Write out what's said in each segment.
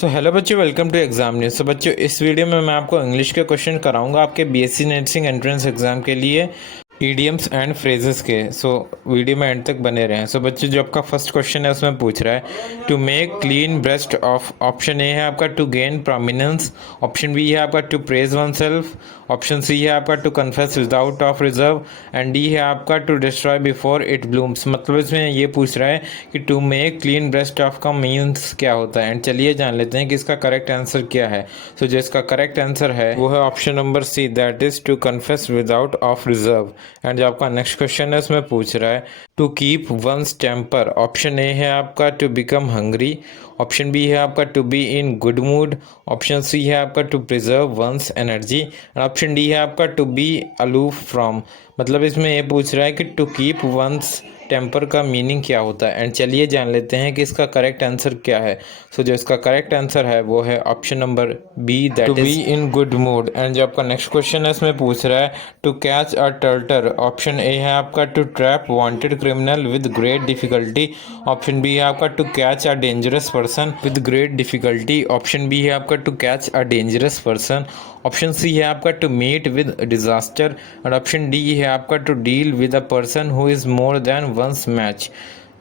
So hello बच्चों, welcome to exam news. सो बच्चों, इस वीडियो में मैं आपको इंग्लिश के क्वेश्चन कराऊंगा आपके बीएससी नर्सिंग एंट्रेंस एग्जाम के लिए, ईडियम्स एंड फ्रेजेस के। सो वीडियो में एंड तक बने रहें। सो बच्चों, जो आपका फर्स्ट क्वेश्चन है उसमें पूछ रहा है to make clean breast of. Option A है आपका to gain prominence, option B है आपका to praise one self, option C है आपका to confess without of reserve, and D है आपका to destroy before it blooms. मतलब इसमें ये पूछ रहा है कि to make clean breast of का मीन्स क्या होता है। एंड चलिए जान लेते हैं कि इसका करेक्ट आंसर क्या है। सो जो इसका करेक्ट आंसर है वो है option number C, that is to confess without of reserve. And जो आपका नेक्स्ट क्वेश्चन है उसमें पूछ रहा है to keep one's temper. Option A है आपका to become hungry, option B है आपका to be in good mood, option C है आपका to preserve one's energy, and option D है आपका टू बी अलूफ फ्रॉम। मतलब इसमें ये पूछ रहा है कि टू कीप वंस टेम्पर का मीनिंग क्या होता है। एंड चलिए जान लेते हैं कि इसका करेक्ट आंसर क्या है। सो जो इसका करेक्ट आंसर है वो है option number B, that to be in good mood. And जो आपका नेक्स्ट क्वेश्चन है इसमें पूछ रहा है to catch a Tartar. Option A है आपका to trap wanted criminal with great difficulty, option B है आपका to catch a dangerous person with great difficulty, option B है आपका to catch a dangerous person, option C है आपका to meet with disaster, और option D है आपका to deal with a person who is more than one's match.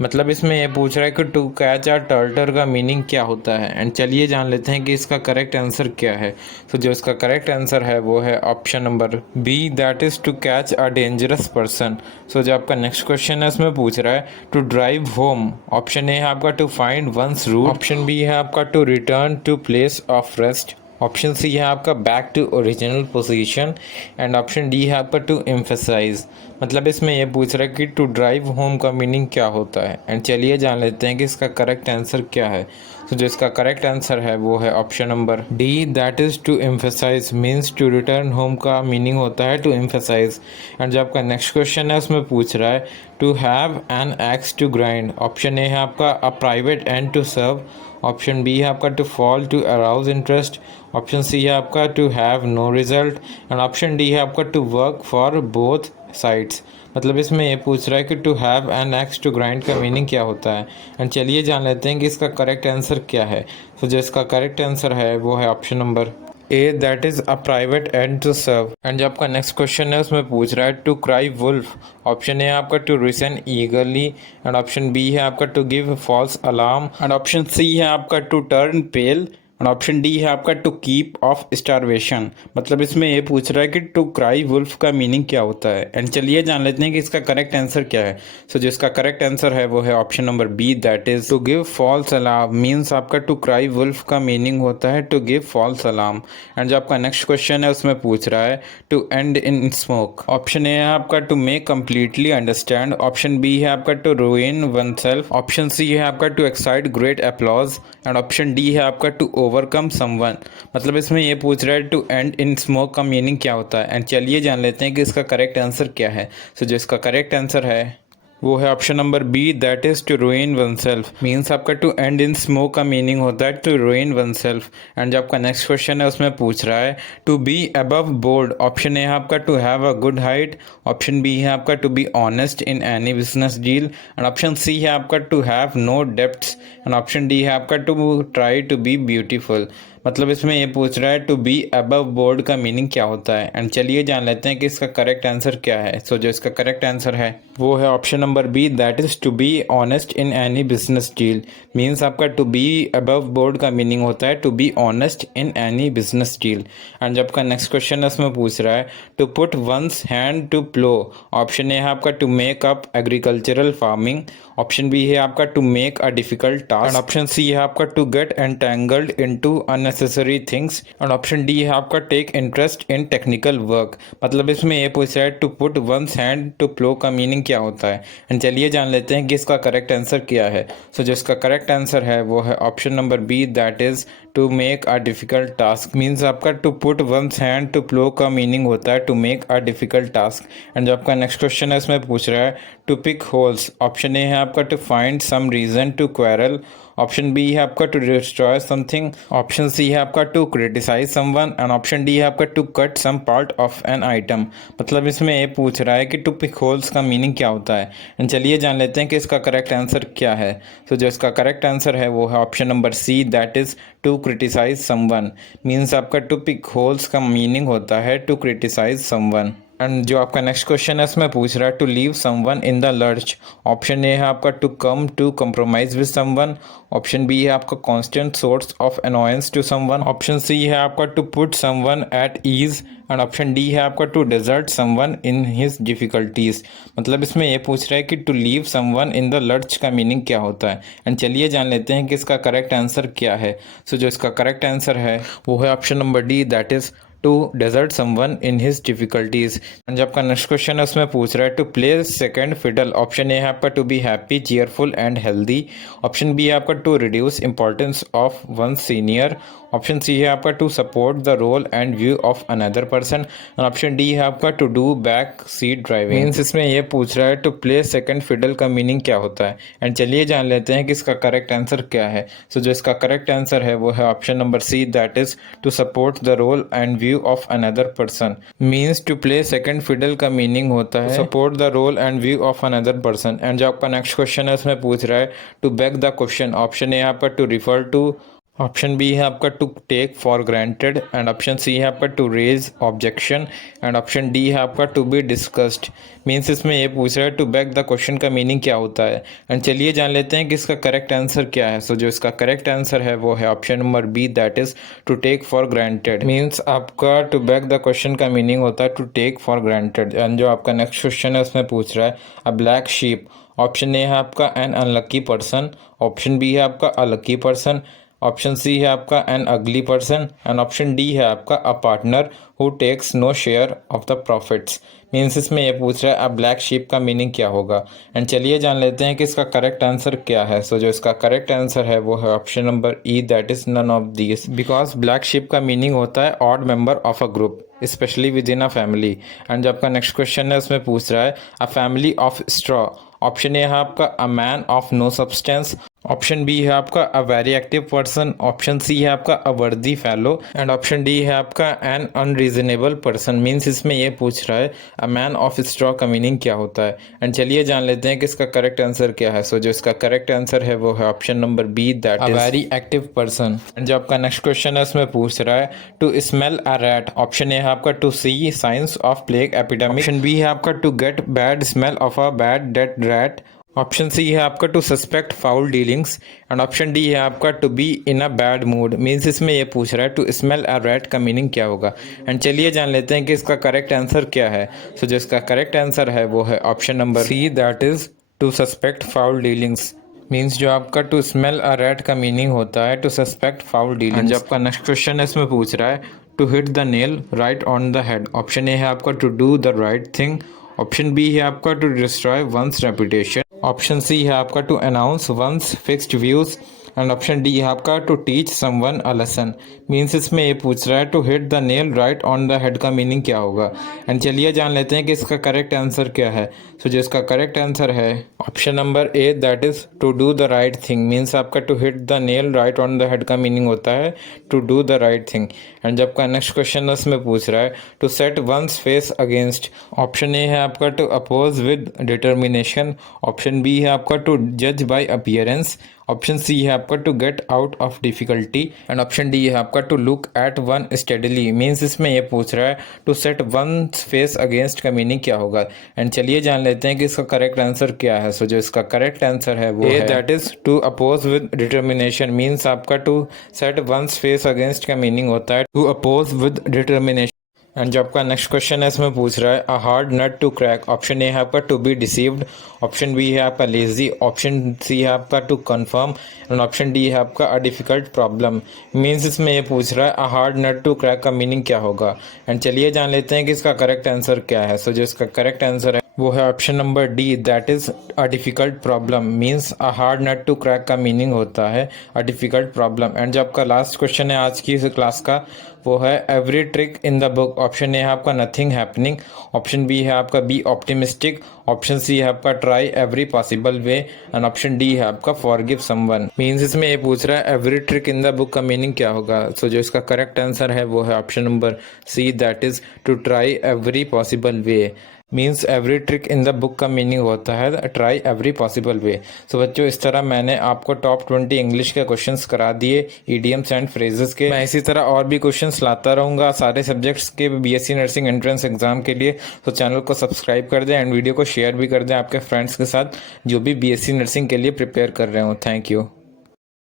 मतलब इसमें ये पूछ रहा है कि टू कैच अ टर्टर का मीनिंग क्या होता है। एंड चलिए जान लेते हैं कि इसका करेक्ट आंसर क्या है। तो जो इसका करेक्ट आंसर है वो है option number B, that is to catch a dangerous person. So जो आपका नेक्स्ट क्वेश्चन है उसमें पूछ रहा है to drive home. Option A है आपका to find one's route, option B है आपका to return to place of rest, option C है आपका back to original position, and option D है आपका टू एम्फेसाइज। मतलब इसमें यह पूछ रहा है कि टू ड्राइव होम का मीनिंग क्या होता है। एंड चलिए जान लेते हैं कि इसका करेक्ट आंसर क्या है। तो जो इसका करेक्ट आंसर है वो है option number D, that is to emphasize. Means to return home का मीनिंग होता है टू एम्फेसाइज। एंड जो आपका नेक्स्ट क्वेश्चन है उसमें पूछ रहा है to have an axe to grind. Option A है आपका a private end to serve, option B है आपका to fall to arouse interest, option C है आपका to have no result, and option D है आपका to work for both sides. मतलब इसमें ये पूछ रहा है कि to have an axe to grind का मीनिंग क्या होता है। एंड चलिए जान लेते हैं कि इसका करेक्ट आंसर क्या है। तो जो इसका करेक्ट आंसर है वो है option number A, that is a private end to serve. And जो आपका नेक्स्ट क्वेश्चन है उसमें पूछ रहा है to cry wolf. Option A है आपका to listen eagerly, and option B है आपका to give false alarm, and option C है आपका टू टर्न पेल, और ऑप्शन डी है आपका टू कीप ऑफ स्टारवेशन। मतलब इसमें ये पूछ रहा है कि टू क्राई वुल्फ का मीनिंग क्या होता है। एंड चलिए जान लेते हैं कि इसका करेक्ट आंसर क्या है। सो जो इसका करेक्ट आंसर है वो है option number B, that is to give false alarm. Means आपका टू क्राई वुल्फ का मीनिंग होता है to give false alarm. And जो आपका नेक्स्ट क्वेश्चन है उसमें पूछ रहा है to end in smoke. Option A है आपका to make completely understand, option B है आपका to ruin one self, option C है आपका to excite great applause, and option D है आपका टू ओवरकम समवन। मतलब इसमें ये पूछ रहा है टू एंड इन स्मोक का मीनिंग क्या होता है। एंड चलिए जान लेते हैं कि इसका करेक्ट आंसर क्या है। सो जो इसका करेक्ट आंसर है वो है option number B, that is to ruin oneself. Means आपका टू एंड इन स्मोक का मीनिंग होता है to ruin oneself. And जो आपका नेक्स्ट क्वेश्चन है उसमें पूछ रहा है to be above board. Option A है आपका to have a good height, option B है आपका to be honest in any business deal, and option C है आपका to have no debts, and option D है आपका to try to be beautiful. मतलब इसमें ये पूछ रहा है टू बी अबव बोर्ड का मीनिंग क्या होता है। एंड चलिए जान लेते हैं कि इसका करेक्ट आंसर क्या है। सो जो इसका करेक्ट आंसर है वो है option number B, that is to be honest in any business deal. Means आपका टू बी अबव बोर्ड का मीनिंग होता है to be honest in any business deal. And जब आपका नेक्स्ट क्वेश्चन है उसमें पूछ रहा है to put one's hand to plough. Option A है आपका to make up agricultural farming, option B है आपका to make a difficult task, and option C है आपका to get entangled into unnecessary things, and option D है आपका take interest in technical work. मतलब इसमें ये पूछ रहा है to put one's hand to plough का मीनिंग क्या होता है। एंड चलिए जान लेते हैं कि इसका करेक्ट आंसर क्या है। सो जो इसका करेक्ट आंसर है वो है option number B, that is to make a difficult task. Means आपका to put one's hand to plough का मीनिंग होता है to make a difficult task. And जो आपका नेक्स्ट क्वेश्चन है उसमें पूछ रहा है to pick holes. Option A है आपका to find some reason to quarrel, option B है आपका to destroy something, option C है आपका to criticise someone and option D है आपका to cut some part of an item. मतलब इसमें ये पूछ रहा है कि टू पिक होल्स का मीनिंग क्या होता है। एंड चलिए जान लेते हैं कि इसका करेक्ट आंसर क्या है। तो जो इसका करेक्ट आंसर है वो है option number C, that is to criticise someone. Means आपका टू पिक होल्स का मीनिंग होता है टू क्रिटिसाइज समवन। एंड जो आपका नेक्स्ट क्वेश्चन है इसमें पूछ रहा है to leave someone in the lurch. Option A है आपका to come to compromise with someone, option B है आपका constant source of annoyance to someone, option C है आपका to put someone at ease and option D है आपका to desert someone in his difficulties. मतलब इसमें यह पूछ रहा है कि to leave someone in the lurch का मीनिंग क्या होता है। एंड चलिए जान लेते हैं कि इसका करेक्ट आंसर क्या है। सो जो इसका करेक्ट आंसर है वो है option number D, that is to desert someone in his difficulties. And जो आपका नेक्स्ट क्वेश्चन है उसमें पूछ रहा है to play second fiddle. Option A है आपका to be happy, cheerful and healthy, option B है आपका to reduce importance of one senior, option C है आपका to support the role and view of another person and option D है आपका to do back seat driving. Means इसमें यह पूछ रहा है टू प्ले सेकंड फिडल का मीनिंग क्या होता है। एंड चलिए जान लेते हैं कि इसका करेक्ट आंसर क्या है। सो जो इसका करेक्ट आंसर है वो है option number C, that is to support the role and view of another person. Means to play second fiddle का मीनिंग होता है support the role and view of another person. And जो आपका next question है उसमें पूछ रहा है to back the question. Option A आपका to refer to, option B है आपका to take for granted and option C है आपका to raise objection and option D है आपका टू बी डिस्कस्ड। मीन्स इसमें ये पूछ रहा है टू बैक द क्वेश्चन का मीनिंग क्या होता है। एंड चलिए जान लेते हैं कि इसका करेक्ट आंसर क्या है। सो जो इसका करेक्ट आंसर है वो है option number B, that is to take for granted. Means आपका टू बैक द क्वेश्चन का मीनिंग होता है to take for granted. And जो आपका नेक्स्ट क्वेश्चन है उसमें पूछ रहा है a black sheep. Option A है आपका an unlucky person, option B है आपका a lucky person, option C है आपका एन अगली पर्सन एंड ऑप्शन डी है आपका a partner who takes no share of the profits. Means इसमें यह पूछ रहा है अब ब्लैक शीप का मीनिंग क्या होगा। एंड चलिए जान लेते हैं कि इसका करेक्ट आंसर क्या है। सो जो इसका करेक्ट आंसर है वो है option number E, that is none of these, because black sheep का मीनिंग होता है odd member of a group, specially within a family. And जो आपका नेक्स्ट क्वेश्चन है उसमें पूछ रहा है a family of straw. Option A है आपका a man of no substance, option B है आपका a very active person, option C है आपका अ वर्दी फेलो एंड ऑप्शन डी है आपका एन अनरीजनेबल पर्सन। मीन्स इसमें यह पूछ रहा है अ मैन ऑफ स्ट्रॉ का मीनिंग क्या होता है। एंड चलिए जान लेते हैं कि इसका करेक्ट आंसर क्या है। सो जो इसका करेक्ट आंसर है वो है option number B, that is very active person. And जो आपका नेक्स्ट क्वेश्चन है उसमें पूछ रहा है to smell a rat. Option A है आपका to see signs of plague epidemic, option B है आपका to get bad smell of a bad dead rat, option C है आपका to suspect foul dealings and option D है आपका to be in a bad mood. Means इसमें यह पूछ रहा है टू स्मेल अ रैट का मीनिंग क्या होगा। एंड चलिए जान लेते हैं कि इसका करेक्ट आंसर क्या है। सो जो इसका करेक्ट आंसर है वो है option number C, that is to suspect foul dealings. Means जो आपका टू स्मेल अ रैट का मीनिंग होता है टू सस्पेक्ट फाउल डीलिंग्स। जो आपका नेक्स्ट क्वेश्चन है इसमें पूछ रहा है to hit the nail right on the head. Option A है आपका to do the right thing, option B है आपका to destroy one's reputation, option C है आपका to announce one's fixed views and option D है आपका to teach someone a lesson. Means इसमें ये पूछ रहा है to hit the nail right on the head का मीनिंग क्या होगा। एंड चलिए जान लेते हैं कि इसका करेक्ट आंसर क्या है। सो जो इसका करेक्ट आंसर है option number A, that is to do the right thing. Means आपका to hit the nail right on the head का मीनिंग होता है to do the right thing. And जब का नेक्स्ट क्वेश्चन उसमें पूछ रहा है to set one's face against. Option A है आपका to oppose with determination, option B है आपका टू जज बाय अपीयरेंस, ऑप्शन सी है आपका to get out of difficulty and option D है आपका to look at one steadily. Means इसमें ये पूछ रहा है to set one face against का मीनिंग क्या होगा। एंड चलिए जान लेते हैं कि इसका करेक्ट आंसर क्या है। सो जो इसका करेक्ट आंसर है वो है that is to oppose with determination. Means आपका to set one face against का मीनिंग होता है to oppose with determination. And जो आपका नेक्स्ट क्वेश्चन है इसमें पूछ रहा है a hard nut to crack. Option A है आपका to be deceived, option B है आपका लेजी, ऑप्शन सी है आपका to confirm and option D है आपका अ डिफिकल्ट प्रॉब्लम। मीन्स इसमें ये पूछ रहा है a hard nut to crack का मीनिंग क्या होगा। एंड चलिए जान लेते हैं कि इसका करेक्ट आंसर क्या है। सो जो इसका करेक्ट आंसर है वो है option number D, that is a difficult problem. Means a hard nut to crack का मीनिंग होता है अ डिफ़िकल्ट प्रॉब्लम। एंड जो आपका लास्ट क्वेश्चन है आज की इस क्लास का, वो है every trick in the book. Option A है आपका नथिंग हैपनिंग, ऑप्शन बी है आपका बी ऑप्टिमिस्टिक, ऑप्शन सी है आपका try every possible way, and option D है आपका फॉरगिव समवन। मीन्स इसमें ये पूछ रहा है every trick in the book का मीनिंग क्या होगा। सो जो इसका करेक्ट आंसर है वो है option number C, that is to try every possible way. Means every trick in the book का मीनिंग होता है try every possible way. So बच्चों, इस तरह मैंने आपको टॉप 20 इंग्लिश के क्वेश्चंस करा दिए ईडियम्स एंड फ्रेजेस के। मैं इसी तरह और भी क्वेश्चंस लाता रहूँगा सारे सब्जेक्ट्स के बीएससी नर्सिंग एंट्रेंस एग्जाम के लिए। तो चैनल को सब्सक्राइब कर दें एंड वीडियो को शेयर भी कर दें आपके फ्रेंड्स के साथ जो भी बीएससी नर्सिंग के लिए प्रिपेयर कर रहे हो। Thank you.